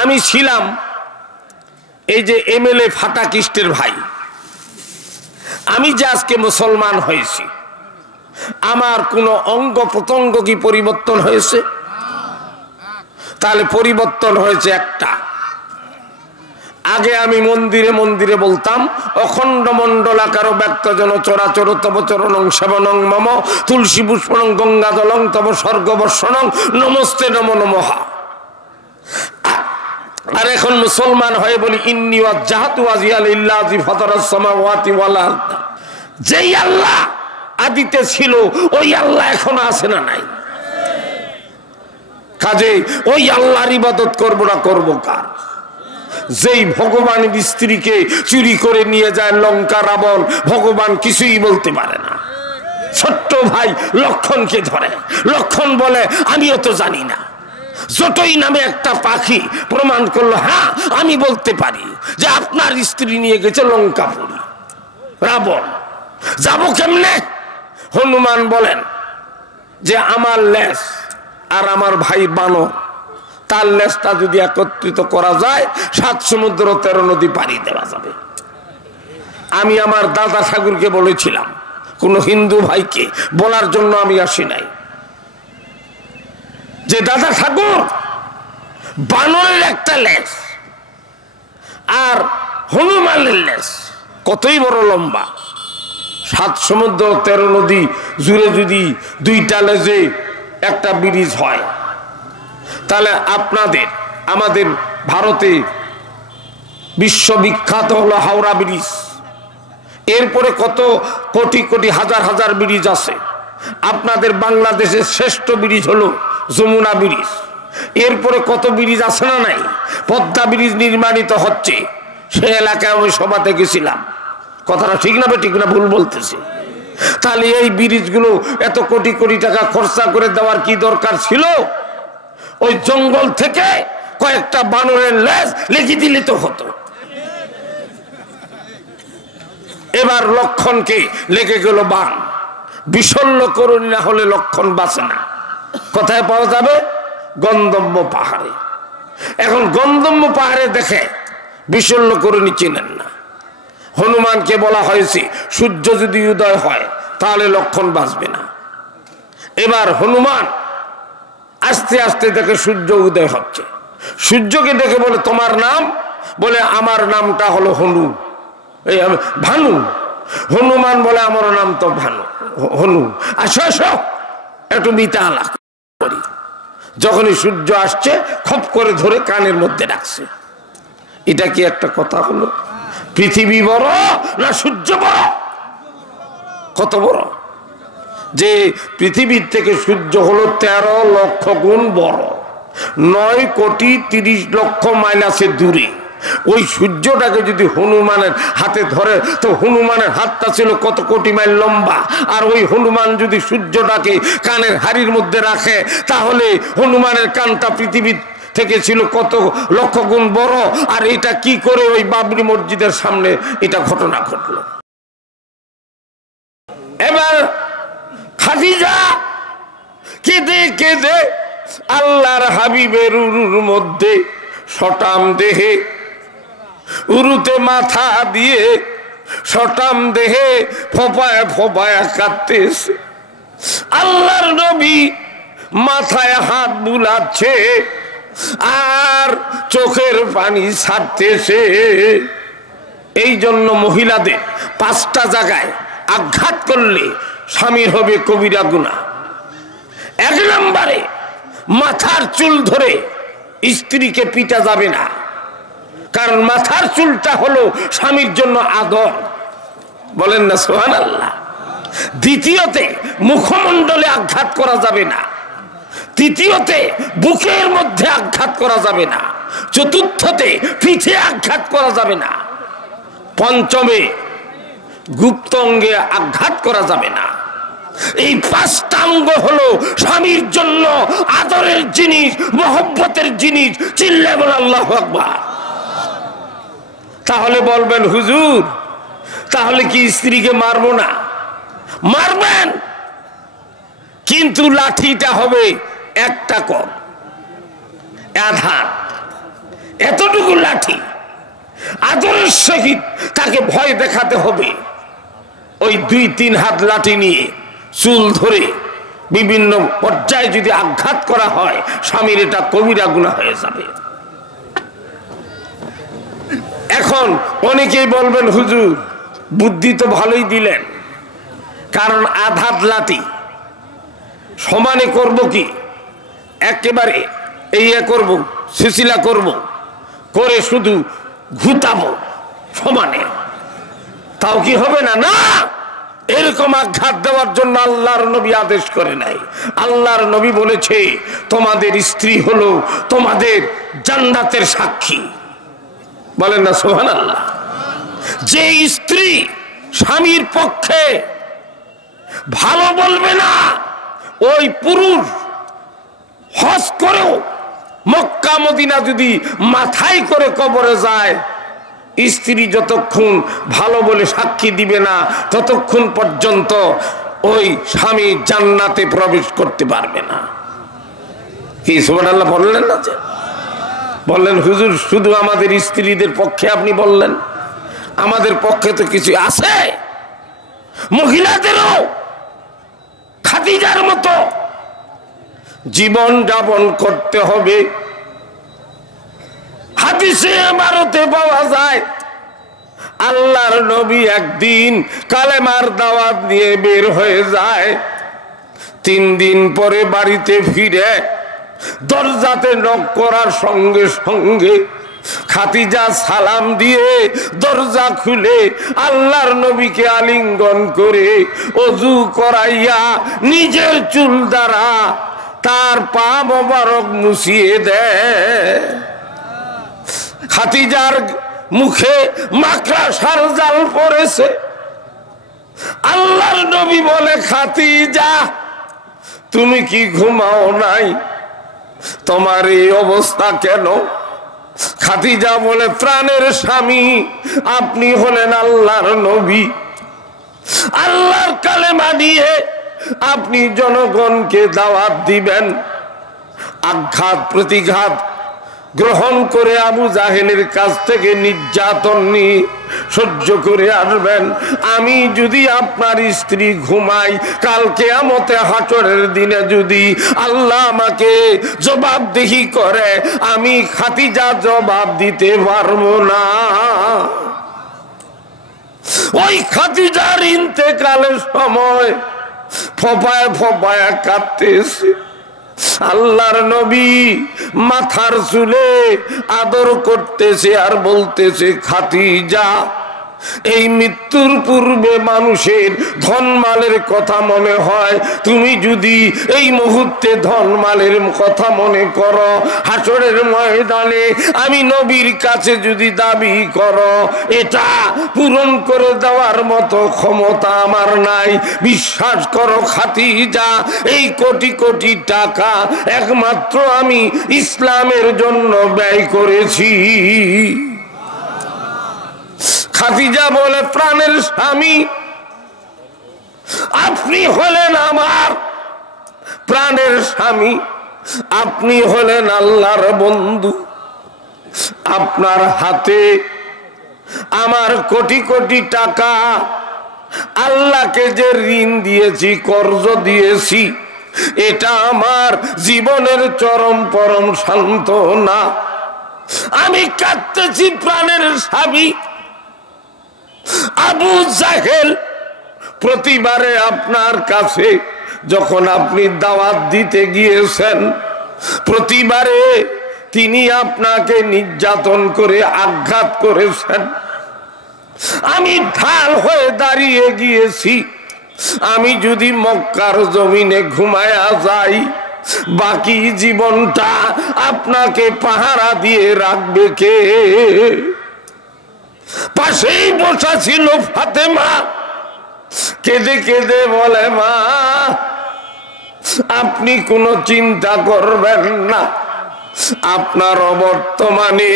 আমি ছিলাম এই যে এমএলএ ফাটা কিস্টের ভাই। আমি যে আজকে মুসলমান হয়েছি, আমার কোনো অঙ্গ প্রত্যঙ্গ কি পরিবর্তন হয়েছে? তাহলে পরিবর্তন হয়েছে একটা। আগে আমি মন্দিরে মন্দিরে বলতাম অখণ্ড মণ্ডলাকার ব্যক্তজন চরাচর তব চরণং সেবনং মম তুলসী পুষ্পণং গঙ্গা জলং তব স্বর্গবর্ষণং নমস্তে নমো নমঃ। আর এখন মুসলমান হয়ে বলি ইন্নী ওয়াজজাহতু ওয়াজহিয়া লিল্লাযী ফাতারাস সামাওয়াতি ওয়াল আরদ। যেই আল্লাহ আদিতে ছিল ওই আল্লাহ এখনো আছে না নাই? কাজে ওই আল্লাহর ইবাদত করব না করব কার? যেই ভগবান স্ত্রীকে চুরি করে নিয়ে যায় লঙ্কা রাবণ, ভগবান কিছুই বলতে পারে না। ছোট্ট ভাই লক্ষণকে ধরে, লক্ষণ বলে আমিও তো জানি না। যতই নামে একটা পাখি প্রমাণ করলো হ্যাঁ আমি বলতে পারি যে আপনার স্ত্রী নিয়ে গেছে লঙ্কাপুরী। রাবণ যাবো কেমনে? হনুমান বলেন যে আমার লেজ আর আমার ভাই বানর, তার লেজটা যদি একত্রিত করা যায় 7 সমুদ্র 13 নদী পাড়ি দেওয়া যাবে। আমি আমার দাদা ঠাকুরকে বলেছিলাম, কোন হিন্দু ভাইকে বলার জন্য আমি আসি নাই, যে দাদা ঠাকুর বানরের একটা লেজ আর হনুমানের লেজ কতই বড় লম্বা। 7 সমুদ্র 13 নদী জুড়ে যদি 2টা লেজে একটা ব্রিজ হয়, তাহলে আপনাদের আমাদের ভারতে বিশ্ববিখ্যাত হলো হাওড়া ব্রিজ। এরপরে কত কোটি কোটি হাজার হাজার ব্রিজ আছে। আপনাদের বাংলাদেশের শ্রেষ্ঠ ব্রিজ হলো যমুনা ব্রিজ। এরপরে কত ব্রিজ আছে না নাই? পদ্মা ব্রিজ নির্মাণিত হচ্ছে। সে এলাকায় আমি সভাতে গেছিলাম। কথাটা ঠিক না ঠিক না ভুল বলতেছি? তাহলে এই ব্রিজগুলো এত কোটি কোটি টাকা খরচা করে দেওয়ার কি দরকার ছিল? ওই জঙ্গল থেকে কয়েকটা বানরের লেজ লিখে দিলে তো হতো। এবার লক্ষণকে লেগে গেল বান। বিশল্য করুন না হলে লক্ষণ বাঁচে না। কোথায় পাওয়া যাবে? গন্ধব্য পাহাড়ে। এখন গন্ধব্য পাহাড়ে দেখে বিশল্য করুনি চিনেন না। হনুমানকে বলা হয়েছে সূর্য যদি উদয় হয় তাহলে লক্ষণ বাঁচবে না। এবার হনুমান আস্তে আস্তে দেখে সূর্য উদয় হচ্ছে। সূর্যকে দেখে বলে তোমার নাম? বলে আমার নামটা হলো হনু, এই ভানু। হনুমান বলে আমার নাম তো ভানু হনু। আসো আসো একটু মিতা আলাপ করি। যখনই সূর্য আসছে খপ করে ধরে কানের মধ্যে রাখছে। এটা কি একটা কথা হলো? পৃথিবী বড় না সূর্য বড়? কত বড়? যে পৃথিবীর থেকে সূর্য হলো 13 লক্ষ গুণ বড়, 9 কোটি 30 লক্ষ মাইল আছে দূরে। ওই সূর্যটাকে যদি হনুমানের হাতে ধরে তো হনুমানের হাতটা ছিল কত কোটি মাইল লম্বা। আর ওই হনুমান যদি সূর্যটাকে কানের হাড়ির মধ্যে রাখে তাহলে হনুমানের কানটা পৃথিবীর থেকে ছিল কত লক্ষ গুণ বড়। আর এটা কি করে ওই বাবরি মসজিদের সামনে এটা ঘটনা ঘটলো। এবার খাদিজা কেঁদে কেঁদে আল্লাহর হাবিবের উরুর মধ্যে সটাম দেহে, উরুতে মাথা দিয়ে সটাম দেহে ফোপায় ফোপায় কাঁদতেছে। আল্লাহর নবী মাথায় হাত বুলাচ্ছে আর চোখের পানি ছাড়তেছে। এই জন্য মহিলাদের 5টা জায়গায় আঘাত করলে স্বামীর হবে কবিরা গুনাহ। 1 নম্বরে মাথার চুল ধরে স্ত্রীকে পিটা যাবে না, কারণ মাথার চুলটা হলো স্বামীর জন্য আদর। বলেন না সুবহানাল্লাহ। দ্বিতীয়তে মুখমণ্ডলে আঘাত করা যাবে না। তৃতীয়তে বুকের মধ্যে আঘাত করা যাবে না। চতুর্থতে পিঠে আঘাত করা যাবে না। পঞ্চমে গুপ্ত অঙ্গে আঘাত করা যাবে না। এই 5টা অঙ্গ হলো স্বামীর জন্য আদরের জিনিস, মহব্বতের জিনিস। চিল্লায় বল আল্লাহু আকবার। তাহলে বলবেন হুজুর তাহলে কি স্ত্রীকে মারবো না? মারবেন, কিন্তু লাঠিটা হবে একটা কম, আধার। এতটুকু লাঠি আদরের সহিত তাকে ভয় দেখাতে হবে। ওই 2-3 হাত লাঠি নিয়ে চুল ধরে বিভিন্ন পর্যায়ে যদি আঘাত করা হয়, স্বামীর এটা কবিরা গুনাহ হয়ে যাবে। এখন অনেকেই বলবেন, হুজুর বুদ্ধি তো ভালোই দিলেন, কারণ আধাত লাঠি সমানে করব কি, একেবারে এই করব, সুশীলা করব, করে শুধু ঘুতাবো সমানে, তাও কি হবে না? না, এরকম আঘাত দেওয়ার জন্য আল্লাহর নবী আদেশ করে নাই। আল্লাহর নবী বলেছে, তোমাদের স্ত্রী হলো তোমাদের জান্নাতের সাক্ষী। বলেন না সুবহানাল্লাহ। যে স্ত্রী স্বামীর পক্ষে ভালো বলবে না, ওই পুরুষ হজ করেও মক্কা মদিনা যদি মাথায় করে কবরে যায়, স্ত্রী যতক্ষণ ভালো বলে সাক্ষী দিবে না, ততক্ষণ পর্যন্ত ওই স্বামী জান্নাতে প্রবেশ করতে পারবে না। কি সুবহানাল্লাহ বললেন না? যে বললেন, হুজুর শুধু আমাদের স্ত্রীদের পক্ষে আপনি বললেন, আমাদের পক্ষে তো কিছু আছে, মহিলাদেরও খাদিজার মতো জীবন যাপন করতে হবে। হাদিসে ইবারতে পাওয়া যায়, আল্লাহর নবী একদিন কালেমার দাওয়াত নিয়ে বের হয়ে যায়। 3 দিন পরে বাড়িতে ফিরে দরজাতে নক করার সঙ্গে সঙ্গে খাদিজা সালাম দিয়ে দরজা খুলে আল্লাহর নবীকে আলিঙ্গন করে ওযু করাইয়া নিজের চুল দ্বারা তার পা মোবারক মুছিয়ে দেয়। খাদিজার মুখে মাকড়াসার জাল পড়েছে। আল্লাহর নবী বলে, খাদিজা তুমি কি ঘুমাও নাই? তোমার এই অবস্থা কেন? খাদিজা বলে, প্রাণের স্বামী আপনি হলেন আল্লাহর নবী, আল্লাহর কালেমা নিয়ে আপনি জনগণকে দাওয়াত দিবেন, আঘাত প্রতিঘাত গ্রহণ করে আবু জাহেলের কাছ থেকে নির্যাতন নিয়ে সহ্য করে আসবেন। আমি যদি আপনার স্ত্রী ঘুমাই, কাল কিয়ামতে হাসরের দিনে যদি আল্লাহ আমাকে জবাবদিহি করে, আমি খাদিজা জবাব দিতে পারবো না। ওই খাদিজার ইন্তেকালের সময় ফোপায় ফোপায় কাঁদতেছে। আল্লাহর নবী মাথার চুলে আদর করতেছে আর বলতেছে, খাদিজা এই মৃত্যুর পূর্বে মানুষের ধনমালের কথা মনে হয়, তুমি যদি এই মুহূর্তে ধনমালের কথা মনে করো, হাসরের ময়দানে আমি নবীর কাছে যদি দাবি করো, এটা পূরণ করে দেওয়ার মতো ক্ষমতা আমার নাই। বিশ্বাস করো খাদিজা, এই কোটি কোটি টাকা একমাত্র আমি ইসলামের জন্য ব্যয় করেছি। খাদিজা বলে, প্রাণের স্বামী আপনি হলেন আমার প্রাণের স্বামী, আপনি হলেন আল্লাহর বন্ধু, আপনার হাতে আমার কোটি কোটি টাকা, আল্লাহকে যে ঋণ দিয়েছি, কর্জ দিয়েছি, এটা আমার জীবনের চরম পরম সান্ত্বনা। আমি কাঁদতেছি প্রাণের স্বামী। আবু জাহেল প্রতিবারে আপনার কাছে যখন আপনি দাওয়াত দিতে গিয়েছেন, প্রতিবারে তিনি আপনাকে নির্যাতন করে আঘাত করেছেন। আমি ঢাল হয়ে দাঁড়িয়ে গিয়েছি। আমি যদি মক্কার জমিনে ঘুমায়া যাই, বাকি জীবনটা আপনাকে পাহারা দিয়ে রাখবে কে? পাশেই বসা ছিল ফাতেমা, কেঁদে কেঁদে বলে, মা আপনি কোনো চিন্তা করবেন না, আপনার অবর্তমানে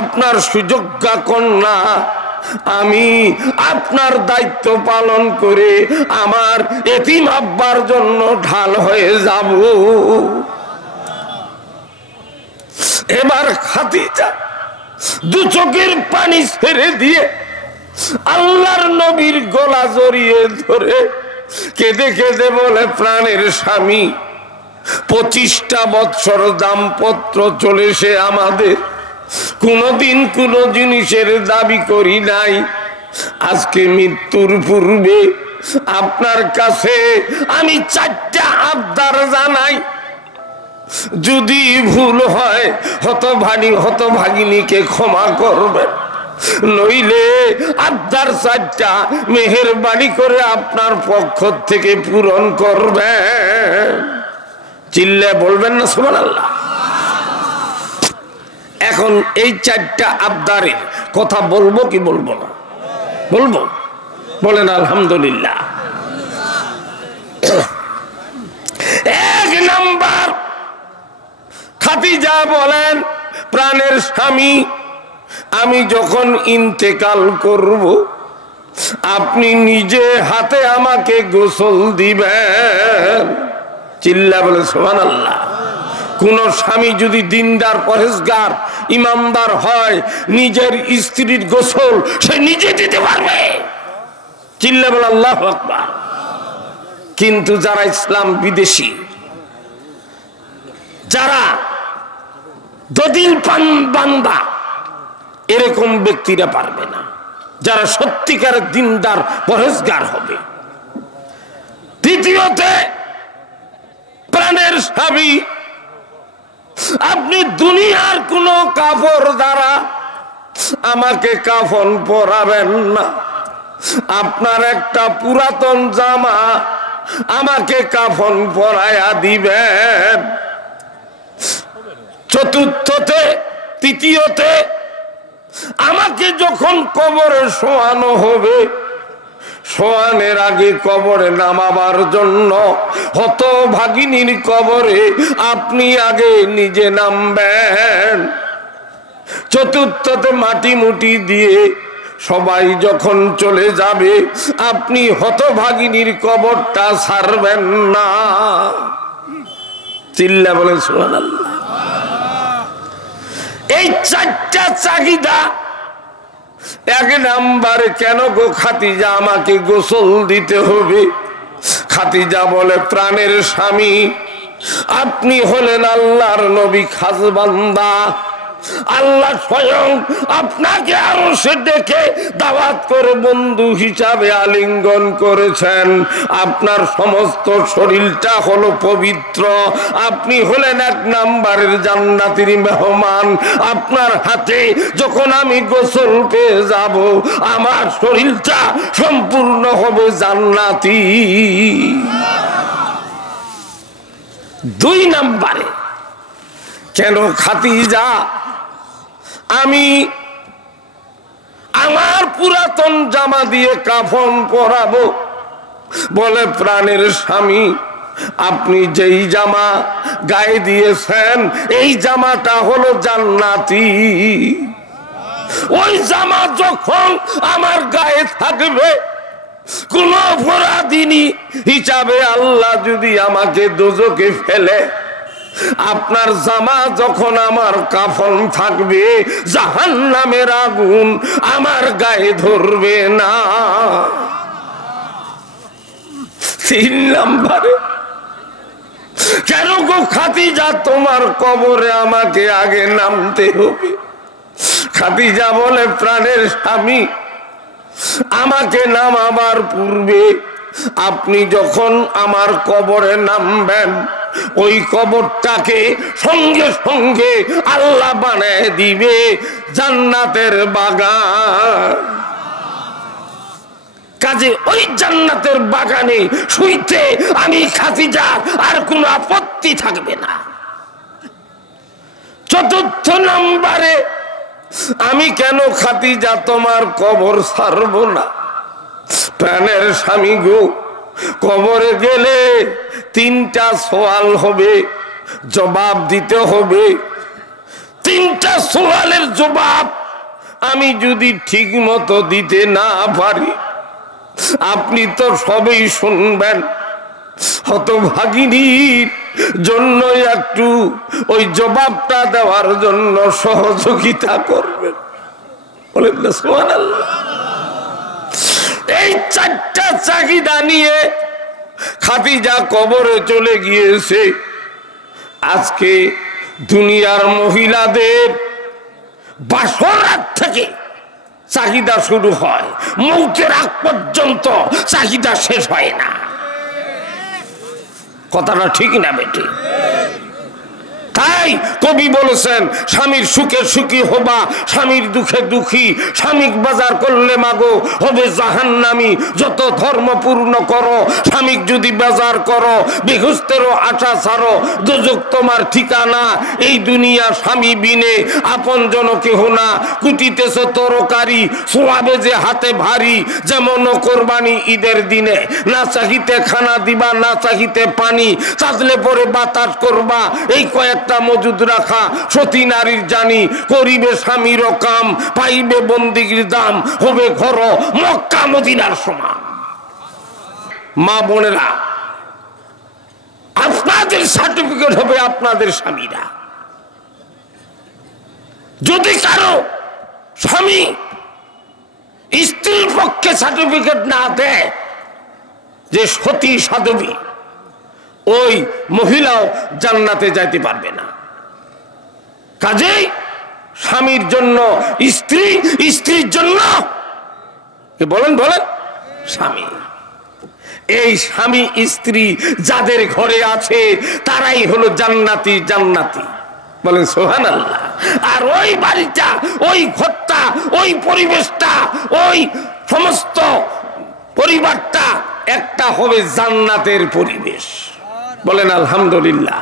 আপনার সুযোগ্যা কন্যা আমি আপনার দায়িত্ব পালন করে আমার এতিম আব্বার জন্য ঢাল হয়ে যাব। এবার খাদিজা দু চোখের পানি ছেড়ে দিয়ে আল্লাহর নবীর গলা জড়িয়ে ধরে কেঁদে কেঁদে বলে, প্রাণের স্বামী, 25টা বৎসর দাম্পত্য চলেছে আমাদের, কোনদিন কোন জিনিসের দাবি করি নাই। আজকে মৃত্যুর পূর্বে আপনার কাছে আমি 4টা আবদার জানাই, যদি ভুল হয় হতভাগিনীকে ক্ষমা করবেন, নইলে আবদার 4টা মেহেরবানি করে আপনার পক্ষ থেকে পূরণ করবেন। চিল্লে বলবেন না সুবহানাল্লাহ? এখন এই 4টা আবদারের কথা বলবো কি বলবো না? বলবো, বলেন আলহামদুলিল্লাহ। 1 নাম্বার, খাদিজা বলেন, প্রাণের স্বামী, আমি যখন ইন্তেকাল করব আপনি নিজে হাতে আমাকে গোসল দিবেন। চিল্লা বলে সুবহানাল্লাহ। কোন স্বামী যদি দিনদার, পরেশগার, ইমানদার হয়, নিজের স্ত্রীর গোসল সে নিজে দিতে পারবে। চিল্লা বলে আল্লাহু আকবার। কিন্তু যারা ইসলাম বিদেশি, যারা দদিল বান্দা, এরকম ব্যক্তিরা পারবে না। যারা সত্যিকারের দিনদার, পরেশগার হবে। দ্বিতীয়তে, প্রাণের স্বামী, আপনি দুনিয়ার কোন কাপড় দ্বারা আমাকে কাফন পরাবেন না। আপনার একটা পুরাতন জামা আমাকে কাফন পরায়া দিবেন। চতুর্থতে, তৃতীয়তে, আমাকে যখন কবরে শোয়ানো হবে, শোয়ানের আগে কবরে নামাবার জন্য হতভাগিনীর কবরে আপনি আগে নিজে নামবেন। চতুর্থতে, মাটি মুটি দিয়ে সবাই যখন চলে যাবে আপনি হতভাগিনীর কবরটা ছাড়বেন না। চিল্লা বলে সুবহানাল্লাহ। এই 4টা চাহিদা। 1 নাম্বারে, কেন গো খাদিজা আমাকে গোসল দিতে হবে? খাদিজা বলে, প্রাণের স্বামী, আপনি হলেন আল্লাহর নবী, খাস বান্দা। আল্লাহ স্বয়ং আপনাকে আরো সে ডেকে দাওয়াত করে বন্ধু হিসাবে আলিঙ্গন করেছেন। আপনার সমস্ত শরীরটা হলো পবিত্র। আপনি হলেন 1 নাম্বারের জান্নাতের মেহমান। আপনার হাতে যখন আমি গোসল পেয়ে যাব, আমার শরীরটা সম্পূর্ণ হবে জান্নাতি। 2 নাম্বারে, কেন খাদিজা আমি আমার পুরাতন জামা দিয়ে কাফন পরাবো? বলে, প্রাণের স্বামী, আপনি যেই জামা গায়ে দিয়েছেন এই জামাটা হলো জান্নাতি। ওই জামা যখন আমার গায়ে থাকবে, কোন অপরাধী হিসাবে আল্লাহ যদি আমাকে দোজখে ফেলে, আপনার জামা যখন আমার কাফন থাকবে, জাহান্নামের আগুন আমার গায়ে ধরবে না। 3 নাম্বারে, কেন গো খাদিজা তোমার কবরে আমাকে আগে নামতে হবে? খাদিজা বলে, প্রাণের স্বামী, আমাকে নামাবার পূর্বে আপনি যখন আমার কবরে নামবেন, ওই কবরটাকে সঙ্গে সঙ্গে আল্লাহ বানায় দিবে জান্নাতের বাগান। কাজে ওই জান্নাতের বাগানে শুইতে আমি খাদিজা আর কোনো আপত্তি থাকবে না। 4র্থ নাম্বারে, আমি কেন খাদিজা তোমার কবর ছাড়ব না? প্রাণের স্বামী গো, কবরে গেলে 3টা সওয়াল হবে, জবাব দিতে হবে। 3টা সওয়ালের জবাব আমি যদি ঠিক মতো দিতে না পারি, আপনি তো সবই শুনবেন। হতভাগিনীর জন্য একটু ওই জবাবটা দেওয়ার জন্য সহযোগিতা করবেন, বলেন না সুবহানাল্লাহ। এই চারটা চাহিদা নিয়ে খাদিজা কবরে চলে গিয়েছে। আজকে দুনিয়ার মহিলাদের বাসরাত থেকে চাহিদা শুরু হয়, মৌতের আগ পর্যন্ত চাহিদা শেষ হয় না। কথাটা ঠিক না বেটি? তাই কবি বলেছেন, স্বামীর সুখে সুখী হবা, স্বামীর দুঃখে দুঃখী। স্বামীক বাজার করলে মাগো হবে জাহান্নামী। যত ধর্ম পূর্ণ করো, স্বামীক যদি বাজার করো, বেহুস্তেরও আশা ছাড়ো, দোজক তোমার ঠিকানা। এই দুনিয়া স্বামী বিনে আপন জন কেহ না। কুটিতেছ তরকারি, সোয়াবে যে হাতে ভারী। যেমন কোরবানি ঈদের দিনে, না চাহিতে খানা দিবা, না চাহিতে পানি। চাঁদলে পরে বাতাস করবা, এই কয়েকটা মজুদ রাখা। সতী নারীর জানি, করিবে স্বামীর কাম, পাইবে বন্দিগির দাম, হবে ঘর মক্কা মদিনার সমান। মা বোনেরা, আপনাদের সার্টিফিকেট হবে আপনাদের স্বামীরা। যদি কারো স্বামী স্ত্রীর পক্ষে সার্টিফিকেট না দেয় যে সতী সাধবী, ওই মহিলাও জান্নাতে যাইতে পারবে না। কাজেই স্বামীর জন্য স্ত্রী, স্ত্রীর জন্য বলেন বলেন স্বামী। এই স্বামী স্ত্রী যাদের ঘরে আছে তারাই হলো জান্নাতি জান্নাতি, বলেন সুবহানাল্লাহ। আর ওই বাড়িটা, ওই ঘরটা, ওই পরিবেশটা, ওই সমস্ত পরিবারটা একটা হবে জান্নাতের পরিবেশ, বলেন আলহামদুলিল্লাহ।